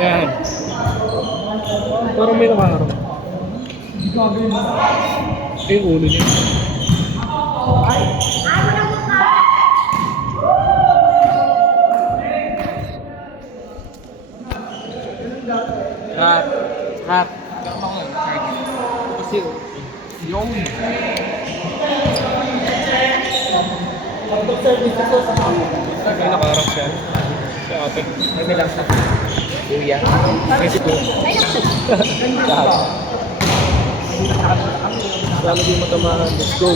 Yan. Parang may nakaharap. Yung ulo niya. Hat. Hat. Kasi yung may nakaharap siya. Si ate. May lang sa kuya. May si Kuya. Sana di matamahan. Let's go.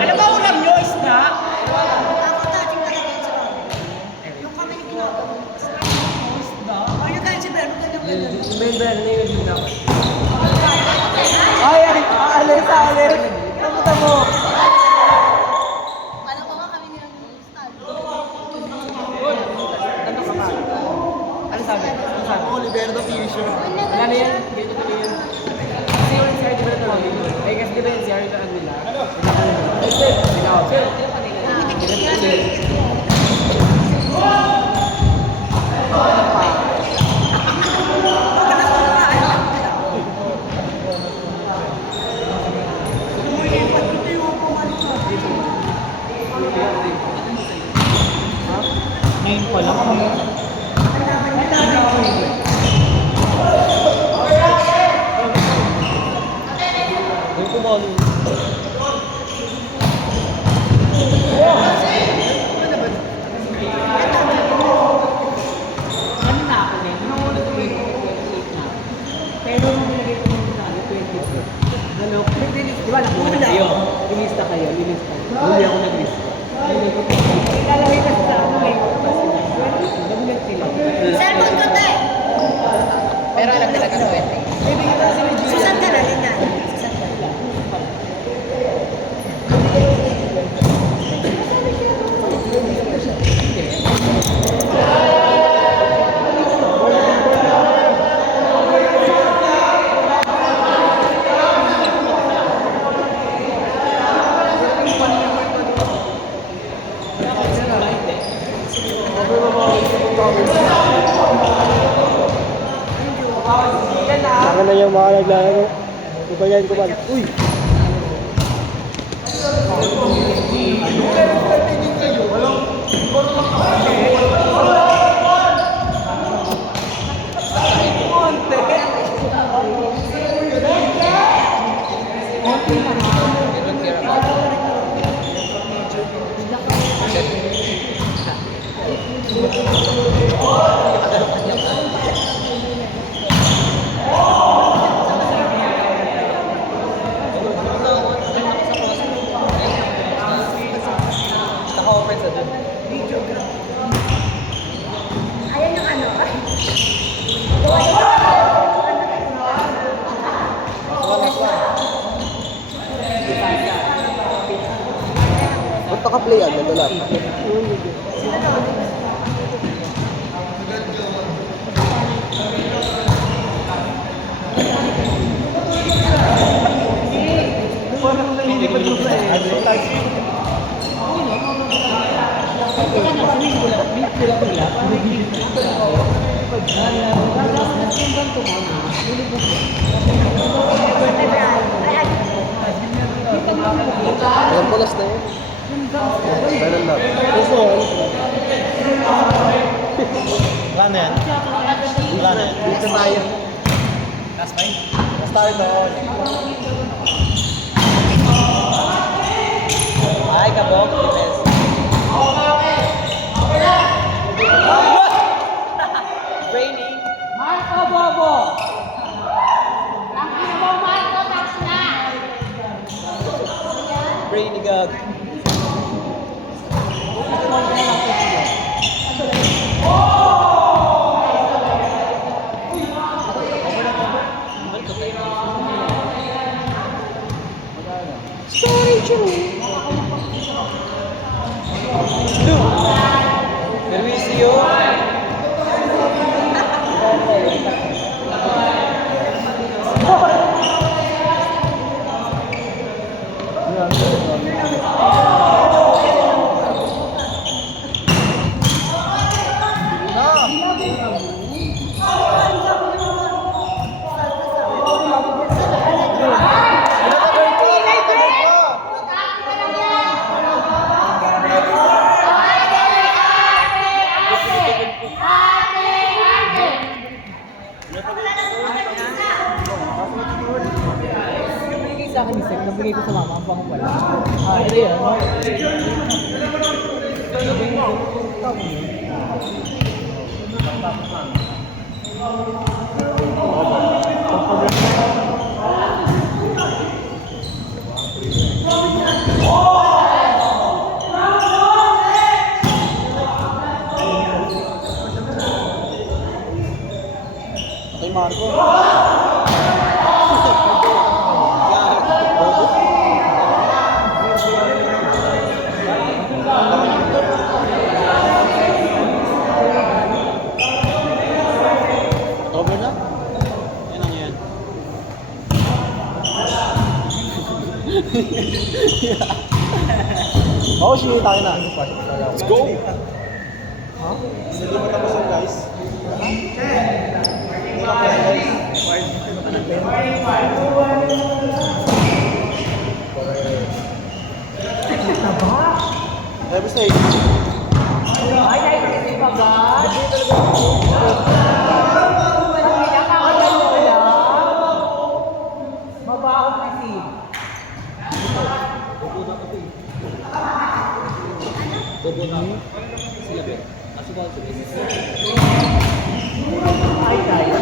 Ano ba ulam nyo? Isda? Member na yun yung dapat. Ay, alis. Napunta mo. Kala ko nga kami nilang stand. Ano ka ba? Ano sabi? Oliver the Fisher. Ano yan? Dito ko yun. Kasi yung CR di ba ito? Eh, kasi di ba yung CR ito ang nila? Ngayon pa lang. Yung kumalo. Ano na ako din? Nung una ito yung 28 na. Pero nung nilagay ko nung sa 24. Ano? Di ba nakuha kayo? Lilista kayo. Huli ako nag-lista. Ilalagay kasi sa ano ngayon. Nagulat sila. Cellphone ko tayo. Pero alam nila ka 20. Pwede kita si Julia. Susan ka na, Lina. Saka na yung mga naglalaro. Kubayan ko ba? Uy! Naka-open sa dun. Ayan yung ano. Ba't naka-play agad? Wala. Hindi pa dun sa Walang pulas na yun. Meron lang. Gusto mo? Gana yan? Gana yan? Dito tayo. Last time? Last tayo doon. Ay, kabok. Defense. Brainy. Marco Bobo. Ang ina mo, Marco, tax na. Brainy gag. Sorry, Joe. Servisyo. sa akin ni Sek, nabigay ko sa mama, ang pang wala. Ito yan. Kay Marco. Over na? Yan ang yan. Oh, shit, tayo na. Let's go! Ha? Hindi mo tapos yan, guys. Level stage. Ay, naisip pa ba? Ang pinakakagal mo lang. Mabaho kasi. Ay, tayo.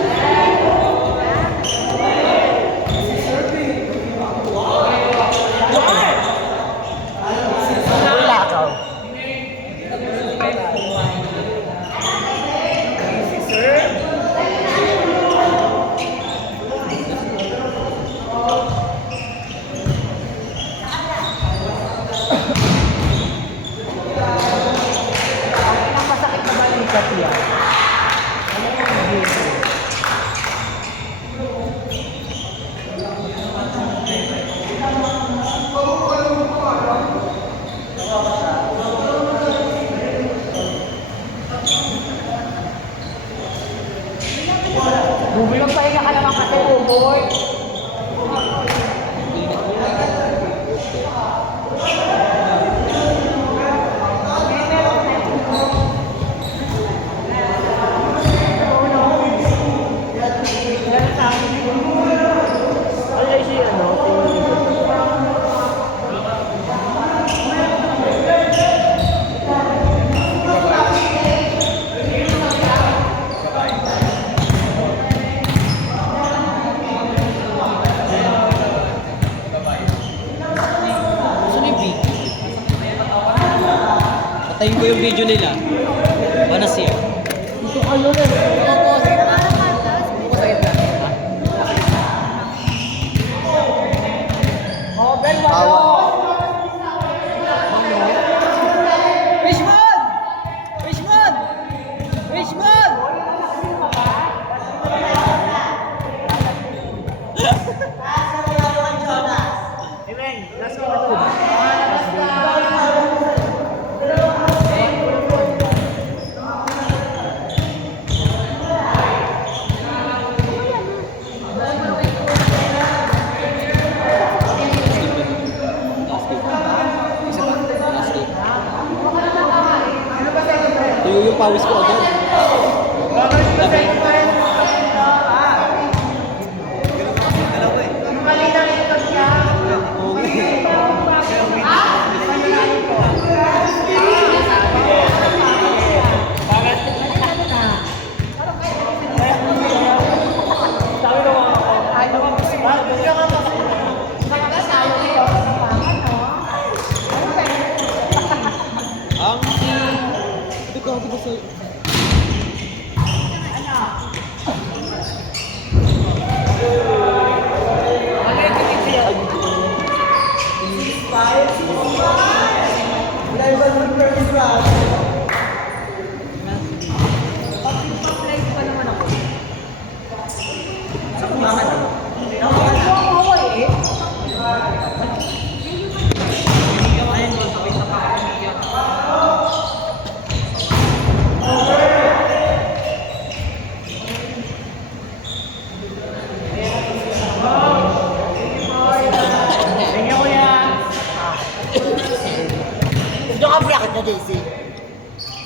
Ang masakit na balikat yan. Bumulong pahinga ka naman kasi, Uboy. Patayin ko yung video nila. Panas yan. Oh, Ben, walo. Fishman! Fishman! Fishman! Tuyo yung pawis ko agad. Ang ito ka ba sa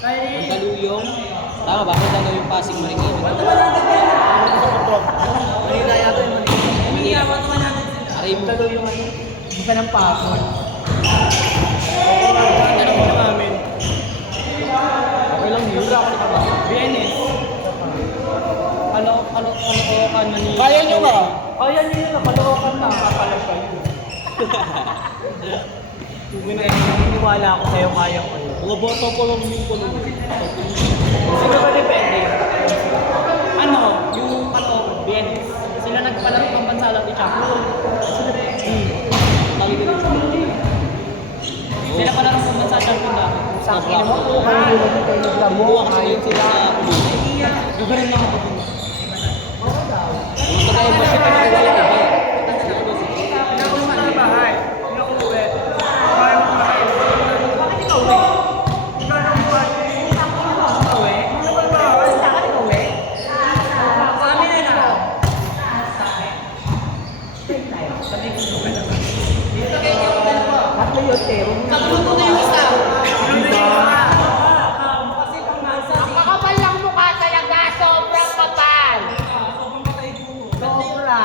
ang daluyong? Tama ba? Kung daluyong Pasig Marikina. Manila yata yung Manila. Ari Game. Talo yung ano, buka ng passport. Tanong ko namin. Okay lang yun. Wala ako nakabago. BNS. Ano ka na ni... Kaya nyo ba? Kaya nyo na, kalookan na, kakalas kayo. Niniwala ako sa'yo, kaya ko yun. Mga bata ko lang yung ko lang. Sino ba depende? Ano? Yung ano, BNS. Sila nagpalaro ng bansa lang ni Chaco. Sila palaro ng bansa champion na. Sa akin mo, kung kayo nyo natin kayo naglaro, Buwa kasi ayaw yun sila sila. sa Pumuli. Gagarin lang ako. Mga tayo ba siya pinag-uwi? Pinakulungan sa bahay. Pinakuluwi. Kaya mo na kayo. Bakit ikaw uwi? Ikaw na buwan. Ikaw uwi? Bakit ikaw uwi? Sa amin na na. Tatlo yun, pero. Kagulo na yung isa. Diba? Ang kakapal ng mukha talaga, sobrang kapal. Sobra.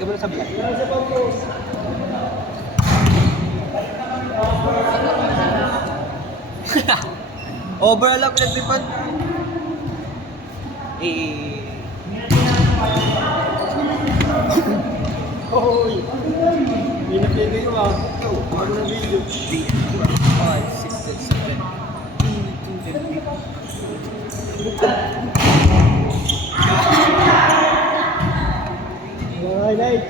ka ba sa vlog? Overall up nagpipad. Hoy! Pinapigay ko ah. Ano na video? 3, 5, 6, 7, 2, 2, 3. Highlight.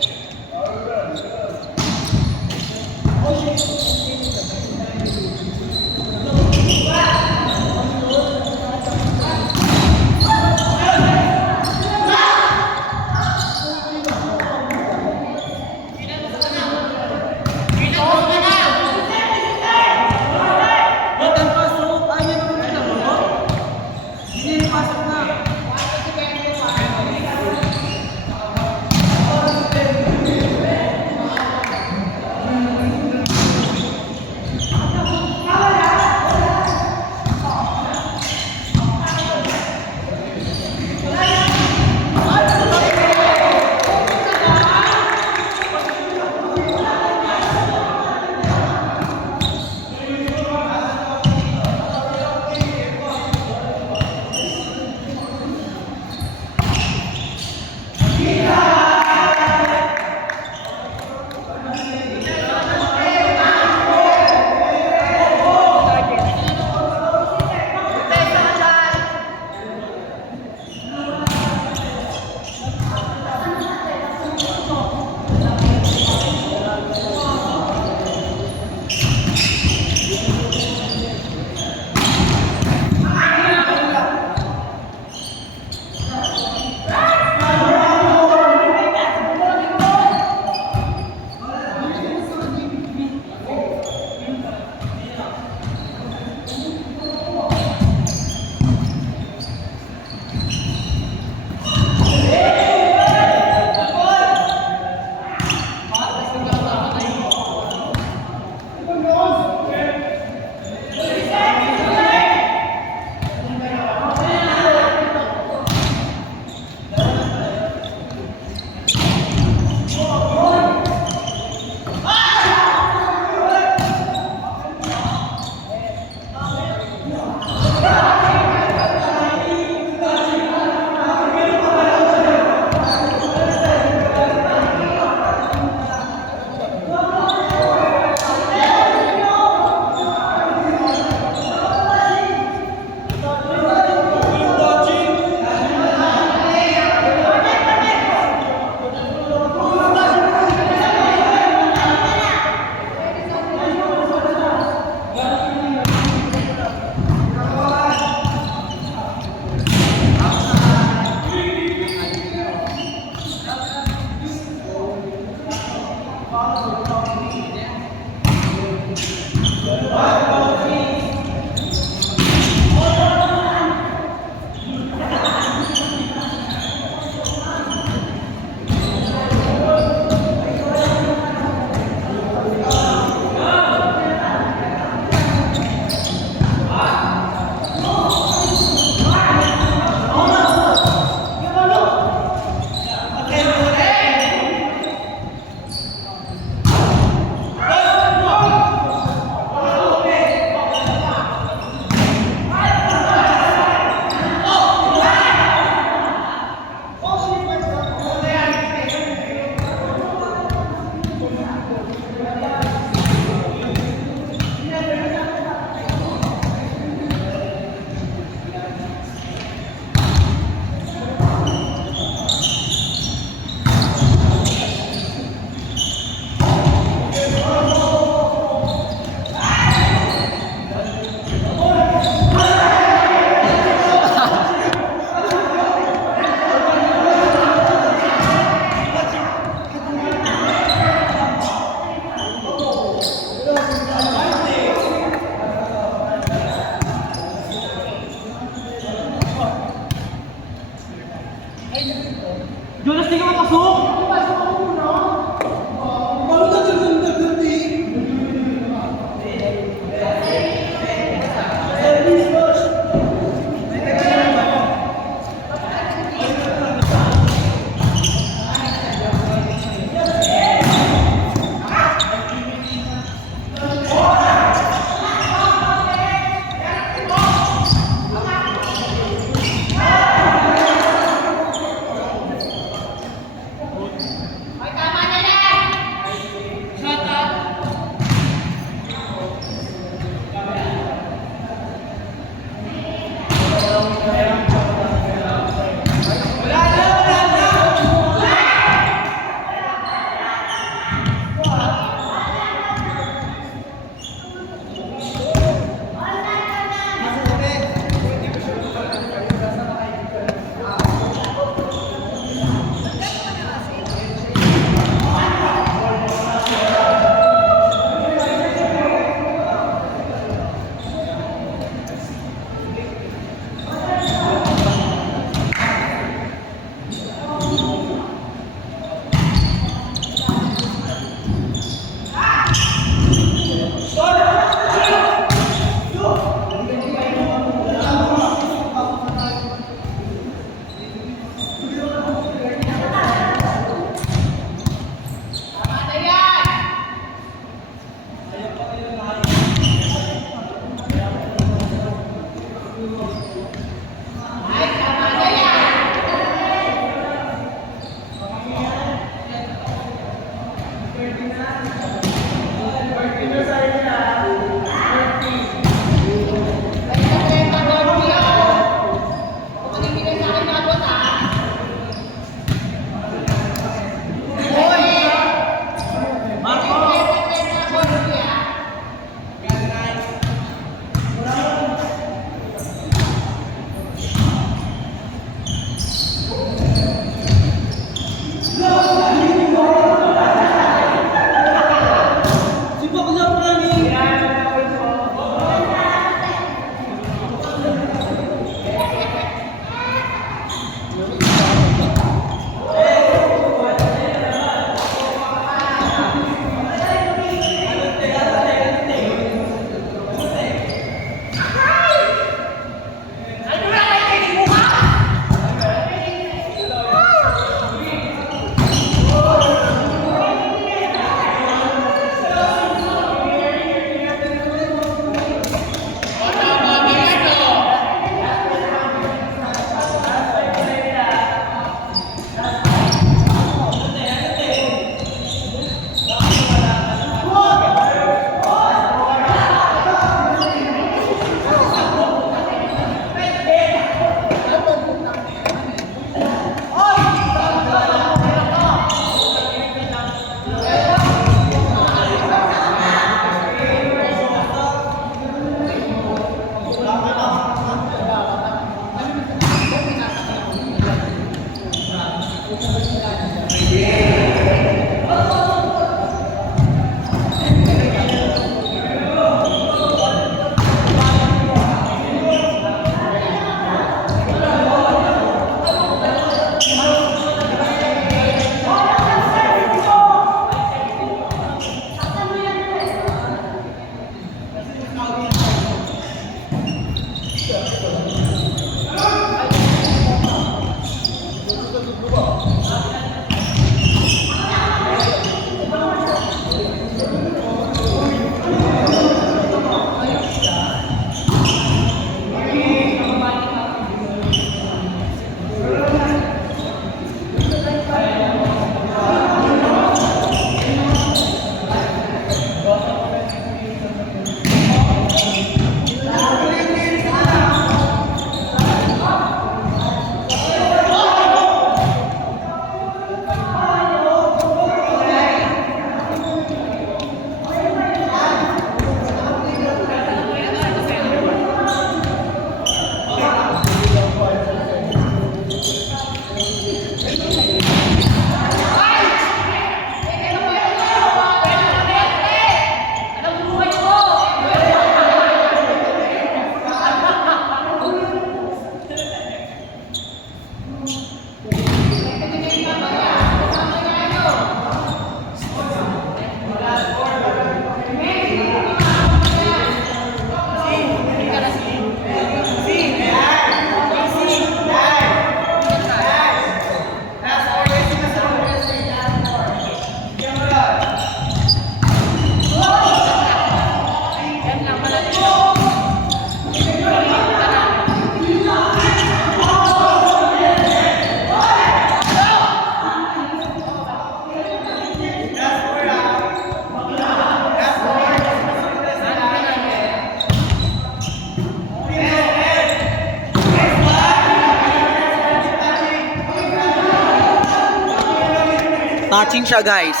Touching siya, guys.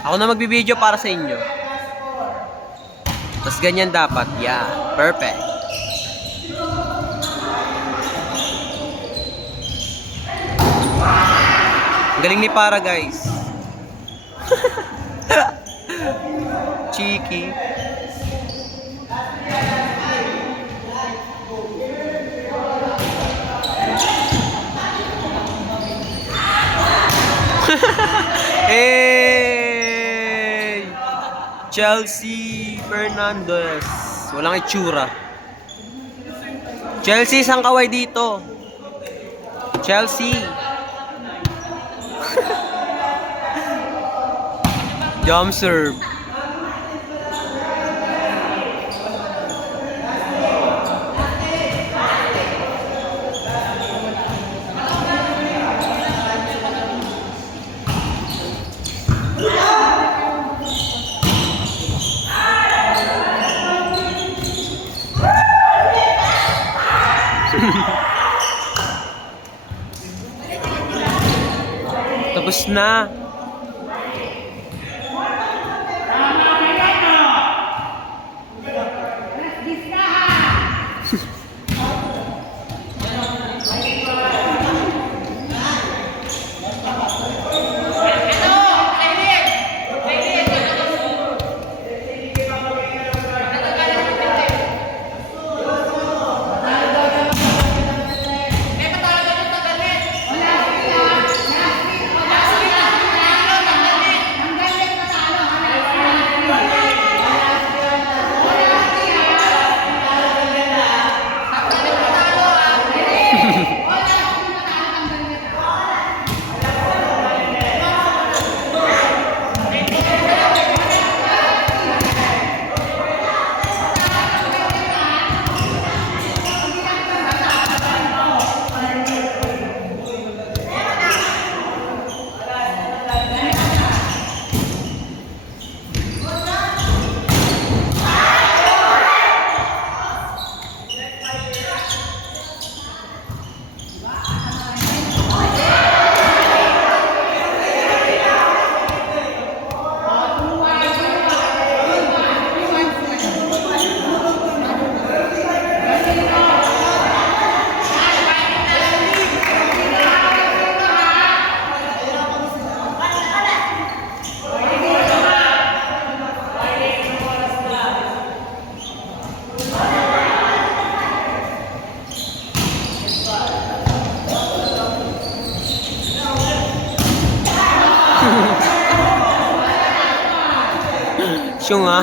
Ako na magbibideo para sa inyo. Tapos ganyan dapat. Yeah, perfect. Ang galing ni Para, guys. Cheeky. Hey! Chelsea Fernandez. Walang itsura. Chelsea, isang kaway dito. Chelsea. Jump serve. Tapos na. Siya nga.